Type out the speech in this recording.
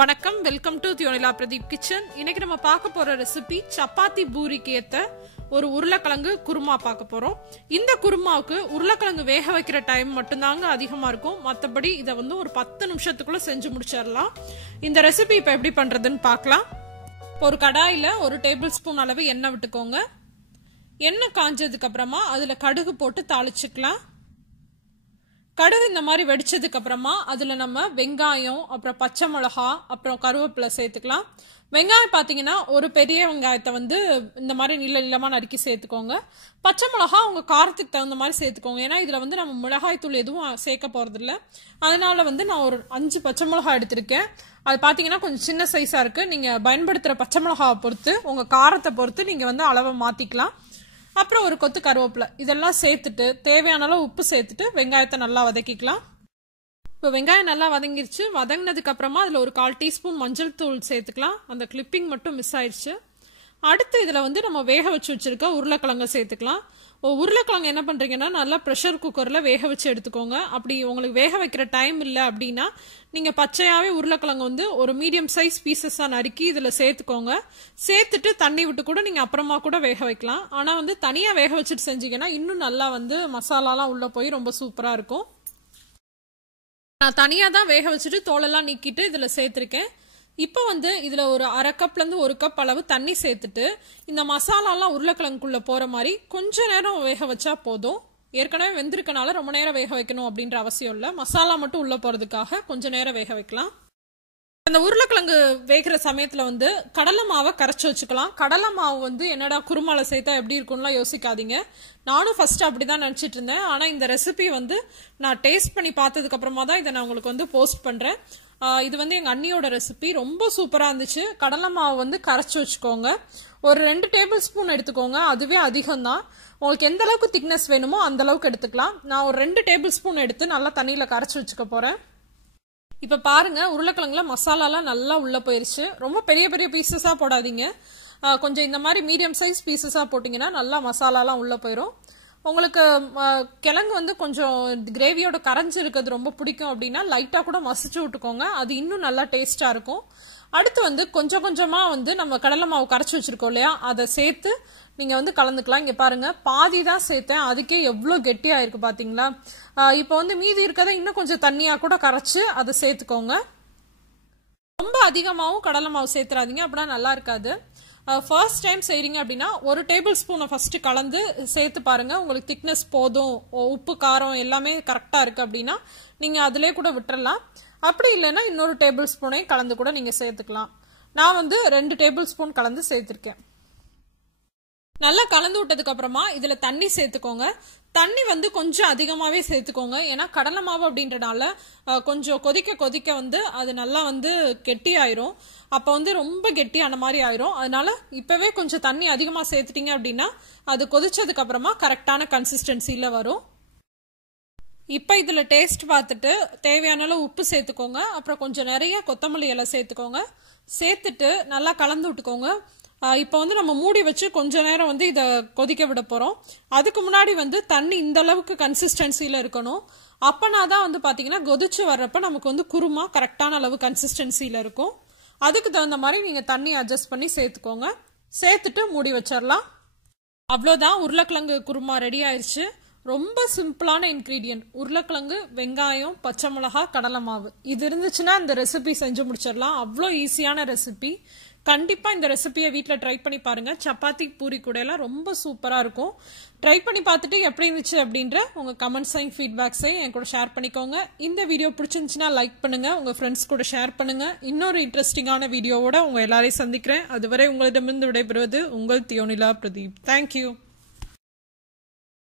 வணக்கம், welcome to Theonila Pradeep kitchen. இன்னைக்கு நம்ம பார்க்க போற ரெசிபி சப்பாத்தி பூரிக்கு ஏத்த ஒரு உருளைக்கிழங்கு குருமா பார்க்க போறோம். இந்த குருமாவுக்கு உருளைக்கிழங்கு வேக வைக்கிற டைம் மட்டும்தாங்க அதிகமா இருக்கும். மற்றபடி இதை ஒரு 10 நிமிஷத்துக்குள்ள செஞ்சு முடிச்சிடலாம். இந்த ரெசிபி இப்ப எப்படி பண்றதுன்னு பார்க்கலாம். ஒரு கடாயில 1 டேபிள் ஸ்பூன் அளவு எண்ணெய் விட்டுக்கோங்க. எண்ணெய் காஞ்சதுக்கு அப்புறமா அதுல கடுகு போட்டு தாளிச்சுக்கலாம். கடுகு இந்த மாதிரி வெடிச்சதுக்கு அப்புறமா அதுல நம்ம வெங்காயம், அப்புறம் பச்சை மிளகா, அப்புறம் கருவேப்பிலை சேர்த்துக்கலாம். வெங்காயம் பாத்தீங்கன்னா ஒரு பெரிய வெங்காயத்தை இந்த மாதிரி நீளமா நறுக்கி சேர்த்துக்கோங்க. பச்சை மிளகா உங்க காரத்துக்கு தகுந்த மாதிரி சேர்த்துக்கோங்க. ஏன்னா இதுல நம்ம மிளகாய் தூள் எதுவும் சேர்க்க போறது இல்லை. அதனால நான் ஒரு 5 பச்சை மிளகாய் எடுத்திருக்கேன். அது பாத்தீங்கன்னா கொஞ்சம் சின்ன சைஸா இருக்கு. நீங்க பயன்படுத்துற பச்சை மிளகாவை பொறுத்து உங்க காரத்தை பொறுத்து நீங்க அளவை மாத்திக்கலாம். அப்புறம் ஒரு கொத்து கருவேப்பிலை இதெல்லாம் சேர்த்துட்டு தேவையான அளவு உப்பு சேர்த்துட்டு வெங்காயத்தை நல்லா வதக்கிக்கலாம். இப்போ வெங்காயம் நல்லா வதங்கிருச்சு. வதங்கினதுக்கு அப்புறமா அதுல ஒரு 1/4 டீஸ்பூன் மஞ்சள் தூள் சேர்த்துக்கலாம். அந்த கிளிப்பிங் மட்டும் மிஸ் ஆயிடுச்சு. அடுத்து இதுல நம்ம வேக வச்சு வச்சிருக்க உருளைக்கிழங்க சேர்த்துக்கலாம். உருளைக்கிழங்கு என்ன பண்றீங்கன்னா நல்லா ப்ரெஷர் குக்கர்ல வேக வச்சு எடுத்துக்கோங்க. அப்படி உங்களுக்கு வேக வைக்கிற டைம் இல்லை அப்படின்னா நீங்க பச்சையாவே உருளைக்கிழங்கு ஒரு மீடியம் சைஸ் பீசஸா நறுக்கி இதுல சேர்த்துக்கோங்க. சேர்த்துட்டு தண்ணி விட்டு கூட நீங்க அப்புறமா கூட வேக வைக்கலாம். ஆனா தனியா வேக வச்சுட்டு செஞ்சீங்கன்னா இன்னும் நல்லா மசாலாலாம் உள்ள போய் ரொம்ப சூப்பரா இருக்கும். நான் தனியா தான் வேக வச்சுட்டு தோலெல்லாம் நீக்கிட்டு இதுல சேர்த்திருக்கேன். இப்போ இதுல ஒரு 1/2 கப்ல இருந்து 1 கப் அளவு தண்ணி சேர்த்துட்டு இந்த மசாலாலாம் உருளைக்கிழங்குக்குள்ள போற மாதிரி கொஞ்ச நேரம் வேக வச்சா போதும். ஏற்கனவே வெந்திருக்கனால ரொம்ப நேரம் வேக வைக்கணும் அப்படின்ற அவசியம் இல்லை. மசாலா மட்டும் உள்ள போறதுக்காக கொஞ்ச நேரம் வேக வைக்கலாம். அந்த உருளைக்கிழங்கு வேகிற சமயத்துல கடலை மாவை கரைச்சி வச்சுக்கலாம். கடலை மாவு என்னடா குருமால சேர்த்தா எப்படி இருக்கும்லாம் யோசிக்காதீங்க. நானும் ஃபர்ஸ்ட் அப்படிதான் நினைச்சிட்டு இருந்தேன். ஆனா இந்த ரெசிபி நான் டேஸ்ட் பண்ணி பார்த்ததுக்கு அப்புறமா தான் இதை நான் உங்களுக்கு போஸ்ட் பண்றேன். இது எங்க அண்ணியோட ரெசிபி, ரொம்ப சூப்பரா இருந்துச்சு. கடலை மாவு கரைச்சி வச்சுக்கோங்க. ஒரு 2 டேபிள் ஸ்பூன் எடுத்துக்கோங்க. அதுவே அதிகம் தான். உங்களுக்கு எந்த அளவுக்கு திக்னஸ் வேணுமோ அந்த அளவுக்கு எடுத்துக்கலாம். நான் ஒரு 2 டேபிள் ஸ்பூன் எடுத்து நல்லா தண்ணியில கரைச்சி வச்சுக்க போறேன். இப்ப பாருங்க, உருளைக்கிழங்குல மசாலாலாம் நல்லா உள்ள போயிருச்சு. ரொம்ப பெரிய பெரிய பீசஸா போடாதீங்க. கொஞ்சம் இந்த மாதிரி மீடியம் சைஸ் பீசஸா போட்டீங்கன்னா நல்லா மசாலாலாம் உள்ள போயிடும். உங்களுக்கு கிழங்கு கொஞ்சம் கிரேவியோட கரைஞ்சி இருக்கிறது ரொம்ப பிடிக்கும் அப்படின்னா லைட்டா கூட மசிச்சு விட்டுக்கோங்க. அது இன்னும் நல்லா டேஸ்டா இருக்கும். அடுத்து கொஞ்சம் கொஞ்சமா நம்ம கடலை மாவு கரைச்சி வச்சிருக்கோம் இல்லையா, அதை சேர்த்து நீங்க கலந்துக்கலாம். இங்க பாருங்க, பாதி தான் சேர்த்தேன். அதுக்கே எவ்வளவு கெட்டியா இருக்கு பாத்தீங்களா. இப்போ மீதி இருக்கதை இன்னும் கொஞ்சம் தண்ணியா கூட கரைச்சு அதை சேர்த்துக்கோங்க. ரொம்ப அதிகமாவும் கடலை மாவு சேர்த்துறாதீங்க, அப்படின்னா நல்லா இருக்காது. ஃபர்ஸ்ட் டைம் செய்றீங்க அப்படின்னா 1 டேபிள் ஸ்பூனை ஃபர்ஸ்ட் கலந்து சேர்த்து பாருங்க. உங்களுக்கு திக்னஸ் போதும், உப்பு காரம் எல்லாமே கரெக்டா இருக்கு அப்படின்னா நீங்க அதிலே கூட விட்டுறலாம். அப்படி இல்லைன்னா இன்னொரு டேபிள் ஸ்பூனை கலந்து கூட நீங்க சேர்த்துக்கலாம். நான் 2 டேபிள் ஸ்பூன் கலந்து சேர்த்திருக்கேன். நல்லா கலந்து விட்டதுக்கு அப்புறமா இதுல தண்ணி சேர்த்துக்கோங்க. தண்ணி கொஞ்சம் அதிகமாவே சேர்த்துக்கோங்க. ஏன்னா கடலை மாவு அப்படின்றனால கொஞ்சம் கொதிக்க கொதிக்க அது நல்லா கெட்டி ஆயிரும். அப்ப ரொம்ப கெட்டியான மாதிரி ஆயிரும். அதனால இப்பவே கொஞ்சம் தண்ணி அதிகமா சேர்த்துட்டீங்க அப்படின்னா அது கொதிச்சதுக்கு அப்புறமா கரெக்டான கன்சிஸ்டன்சில வரும். இப்ப இதுல டேஸ்ட் பார்த்துட்டு தேவையான அளவு உப்பு சேர்த்துக்கோங்க. அப்புறம் கொஞ்சம் நிறைய கொத்தமல்லி இலை சேர்த்துக்கோங்க. சேர்த்துட்டு நல்லா கலந்து விட்டுக்கோங்க. இப்போ நம்ம மூடி வச்சு கொஞ்ச நேரம் இதை கொதிக்க விட போறோம். அதுக்கு முன்னாடி தண்ணி இந்த அளவுக்கு கன்சிஸ்டன்சில இருக்கணும். அப்பனாதான் பாத்தீங்கன்னா கொதிச்சு வர்றப்ப நமக்கு குருமா கரெக்டான அளவு கன்சிஸ்டன்சில இருக்கும். அதுக்கு தகுந்த மாதிரி நீங்க தண்ணி அட்ஜஸ்ட் பண்ணி சேர்த்துக்கோங்க. சேர்த்துட்டு மூடி வச்சிடலாம். அவ்வளோதான், உருளைக்கிழங்கு குருமா ரெடி ஆயிடுச்சு. ரொம்ப சிம்பிளான இன்கிரீடியன்ட். உருளைக்கிழங்கு, வெங்காயம், பச்சை மிளகா, கடலை மாவு இது இருந்துச்சுன்னா இந்த ரெசிபி செஞ்சு முடிச்சிடலாம். அவ்வளோ ஈஸியான ரெசிபி. கண்டிப்பா இந்த ரெசிபியை வீட்டில் ட்ரை பண்ணி பாருங்க. சப்பாத்தி பூரி கூட எல்லாம் ரொம்ப சூப்பரா இருக்கும். ட்ரை பண்ணி பார்த்துட்டு எப்படி இருந்துச்சு அப்படின்ற உங்க கமெண்ட்ஸையும் ஃபீட்பேக்ஸையும் என் கூட ஷேர் பண்ணிக்கோங்க. இந்த வீடியோ பிடிச்சிருந்துச்சுன்னா லைக் பண்ணுங்க, உங்க ஃப்ரெண்ட்ஸ் கூட ஷேர் பண்ணுங்க. இன்னொரு இன்ட்ரெஸ்டிங்கான வீடியோவோட உங்க எல்லாரையும் சந்திக்கிறேன். அதுவரை உங்களிடமிருந்து விடைபெறுவது உங்கள் தியோனிலா பிரதீப். தேங்க்யூ.